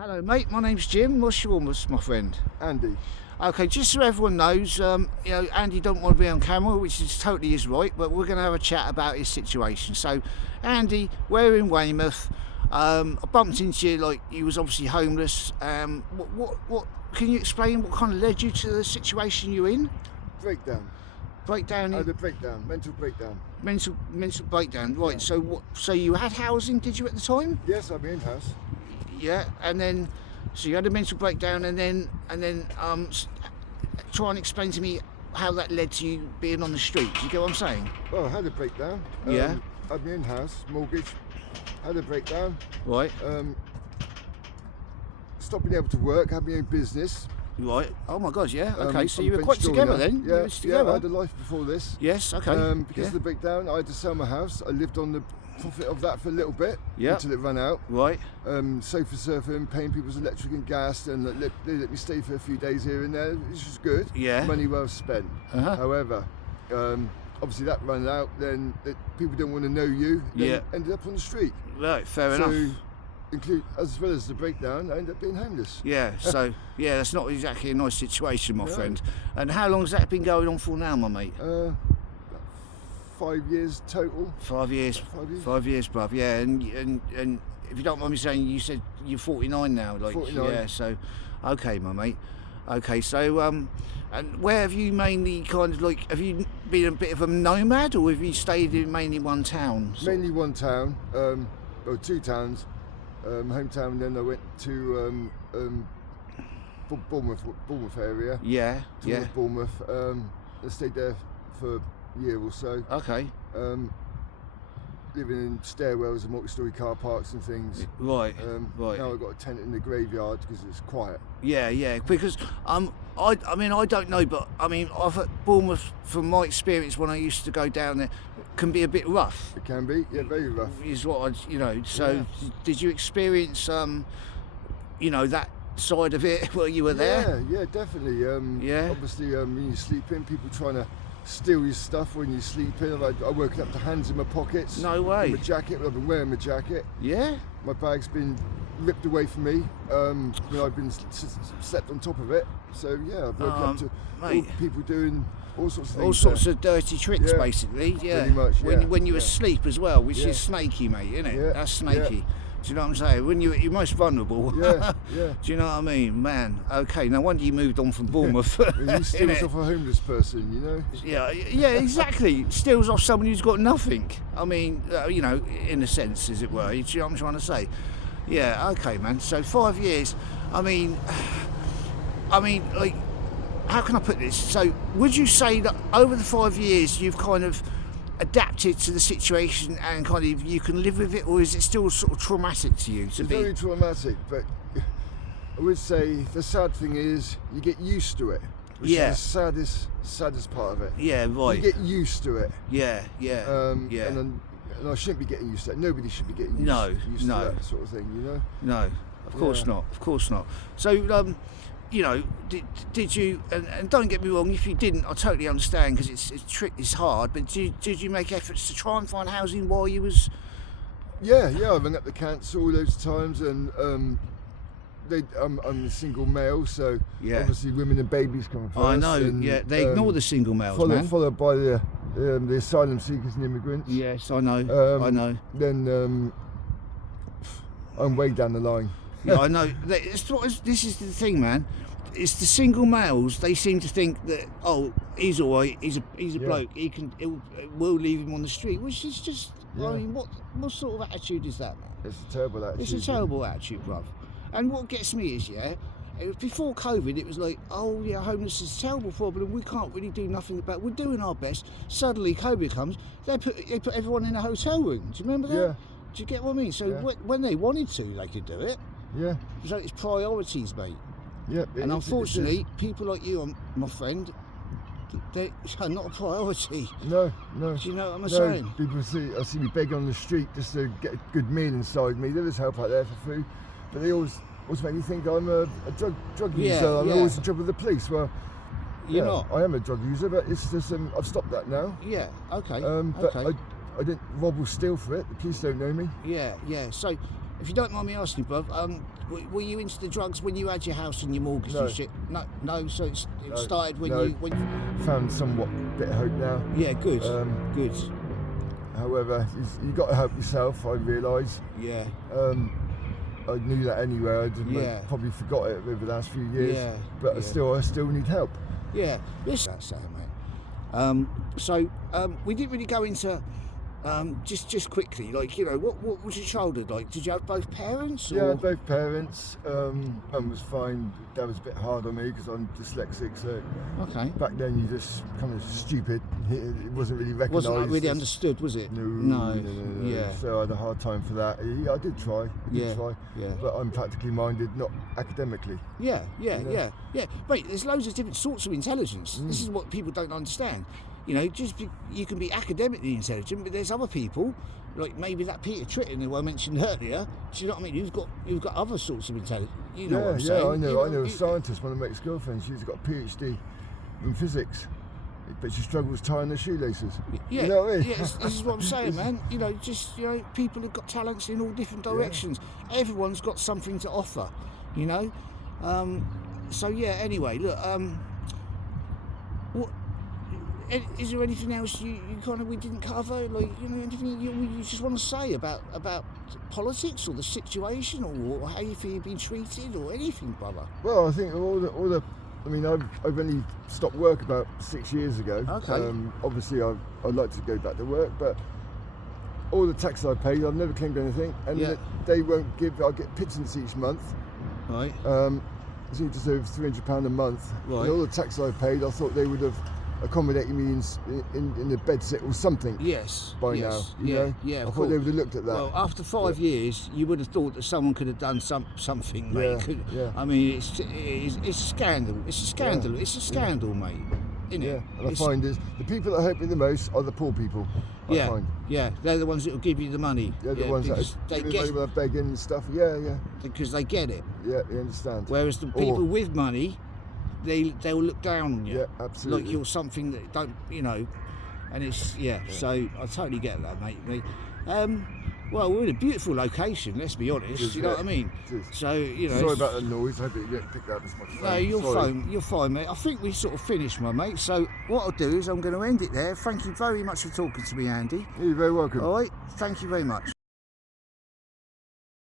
Hello, mate. My name's Jim. What's yours, my friend? Andy. Okay, just so everyone knows, Andy don't want to be on camera, which is totally his right, but we're going to have a chat about his situation. So, Andy, we're in Weymouth. I bumped into you like you was obviously homeless. What can you explain what kind of led you to the situation you're in? Breakdown. Breakdown. I had a breakdown, mental breakdown. Mental breakdown. Right. Yeah. So you had housing, did you, at the time? Yes, I'm in house. Yeah, and then so you had a mental breakdown, and then try and explain to me how that led to you being on the street. Do you get what I'm saying? Well, I had a breakdown. Yeah. I'd be in house, mortgage. Had a breakdown. Right. Stopped being able to work. Had my own business. Right. Oh my God. Yeah. Okay. So I'm you were quite together then. Yeah. You were together. I had a life before this. Yes. Okay. Because of the breakdown, I had to sell my house. I lived on the profit of that for a little bit until it ran out. Right. Sofa surfing, paying people's electric and gas, and they let me stay for a few days here and there, which was good. Yeah. Money well spent. However, obviously that ran out. Then people didn't want to know you. Then ended up on the street. Right. Fair enough. As well as the breakdown, I ended up being homeless. Yeah. So that's not exactly a nice situation, my friend. And how long has that been going on for now, my mate? 5 years total. 5 years. 5 years. 5 years, bruv. Yeah, and if you don't mind me saying, you said you're 49 now. Like, 49. Yeah. So, okay, my mate. Okay. So, and where have you mainly kind of like? Have you been a bit of a nomad, or have you stayed in mainly one town? Mainly one town. Or two towns. Hometown. Then I went to Bournemouth area. Yeah. Towards Bournemouth. I stayed there for a year or so. Okay. Living in stairwells and multi-storey car parks and things. Right. Right. Now I've got a tenant in the graveyard because it's quiet. Yeah. Because I mean I don't know, but I mean I've heard Bournemouth, from my experience when I used to go down there, can be a bit rough. It can be, very rough. Is what So did you experience that side of it while you were there? Yeah, definitely. Obviously, when you sleep in, people trying to steal your stuff when you sleep in. I woke up to hands in my pockets. No way. My jacket. I've been wearing my jacket. Yeah. My bag's been ripped away from me. I've been slept on top of it. So yeah, I've woken up to all people doing all sorts of things. All sorts of dirty tricks, basically. Yeah. Pretty much. When you're asleep as well, which is snaky, mate, isn't it? Yeah. That's snaky. Yeah. Do you know what I'm saying? When you're most vulnerable. Yeah. Do you know what I mean, man? Okay. No wonder you moved on from Bournemouth. You steal off a homeless person, you know. Yeah, exactly. Steals off someone who's got nothing. I mean, in a sense, as it were. Do you know what I'm trying to say? Yeah. Okay, man. So 5 years. I mean, like, how can I put this? So, would you say that over the 5 years you've kind of adapted to the situation and kind of you can live with it, or is it still sort of traumatic to you? It's very traumatic, but I would say the sad thing is you get used to it, which is the saddest part of it. Yeah, right. You get used to it. Yeah. And I shouldn't be getting used to that. Nobody should be getting used to that sort of thing, you know? No, of course not. Of course not. So, did you? And don't get me wrong, if you didn't, I totally understand because it's hard. But did you make efforts to try and find housing while you was? Yeah. I rang up the council loads of times, and I'm a single male, so obviously women and babies come first. I know. And, they ignore the single males, followed by the asylum seekers and immigrants. Yes, I know. I know. Then I'm way down the line. Yeah, I know. This is the thing, man. It's the single males. They seem to think that he's all right. He's a bloke. We'll leave him on the street, which is just. I mean, what sort of attitude is that, man? It's a terrible attitude. It's a terrible attitude, bruv. And what gets me is, before COVID, it was like, homelessness is a terrible problem. We can't really do nothing about it. We're doing our best. Suddenly, COVID comes. They put everyone in a hotel room. Do you remember that? Yeah. Do you get what I mean? So when they wanted to, they could do it. Yeah. So it's priorities, mate. Yeah. And unfortunately, people like you, my friend, they are not a priority. No. Do you know what I'm saying? People see me begging on the street just to get a good meal inside me. There is help out there for food, but they always make me think I'm a drug user. I'm always in trouble with the police. Well, you're not. I am a drug user, but it's just I've stopped that now. Yeah. Okay. But I didn't rob or steal for it. The police don't know me. Yeah. So If you don't mind me asking, bruv, were you into the drugs when you had your house and your mortgage No. and shit? No. So it started when no. you Found somewhat bit of hope now. Yeah, good. Good. However, you've got to help yourself, I realise. Yeah. I knew that anyway. I probably forgot it over the last few years. Yeah. But yeah. I still need help. Yeah. Listen, that's that, mate. So we didn't really go into just quickly, like, you know, what was your childhood like? Did you have both parents? Yeah, or? both parents. Mum was fine. Dad was a bit hard on me because I'm dyslexic. So Okay. back then, you just kind of stupid. It wasn't really recognised. Wasn't like really understood, was it? No. Yeah. So I had a hard time for that. Yeah, I did try. Yeah. But I'm practically minded, not academically. Yeah. Mate, there's loads of different sorts of intelligence. This is what people don't understand. You know, you can be academically intelligent, but there's other people, like maybe that Peter Tritton who I mentioned earlier. Do you know what I mean? You've got other sorts of intelligence. You know what I'm saying? I know. You know, I know a scientist, one of my ex-girlfriends. She's got a PhD in physics, but she struggles tying her shoelaces. Yeah, you know what I mean? yeah. This is what I'm saying, man. You know, people have got talents in all different directions. Yeah. Everyone's got something to offer. You know. So yeah. Anyway, look. What? Is there anything else you kind of we didn't cover? Like, you know, anything you just want to say about politics or the situation or how you feel you've been treated or anything, brother? Well, I think all the. I mean, I've only stopped work about 6 years ago. Okay. Obviously, I'd like to go back to work, but all the tax I paid, I've never claimed anything, and they won't give. I get pittance each month. Right. It's just over £300 a month. Right. And all the tax I paid, I thought they would have accommodated me in the bed sit or something. Yes. By now, you know? Yeah. I thought they would have looked at that. Well, after 5 years, you would have thought that someone could have done something, mate. Yeah. I mean, it's a scandal. It's a scandal. It's a scandal, mate. Isn't it? And I find is the people that hurt me the most are the poor people. I find. Yeah, they're the ones that will give you the money. They're the ones that give me money when I'm begging and stuff. Yeah. Because they get it. Yeah, they understand. Whereas the people with money, they'll look down on you. Yeah, absolutely. Like you're something that don't, you know, and it's so I totally get that, mate. Well, we're in a beautiful location. Let's be honest. You know what I mean? So you know. Sorry about the noise. I hope you don't pick that up as much. No, you're fine, mate. I think we sort of finished, my mate. So what I'll do is I'm going to end it there. Thank you very much for talking to me, Andy. You're very welcome. All right. Thank you very much.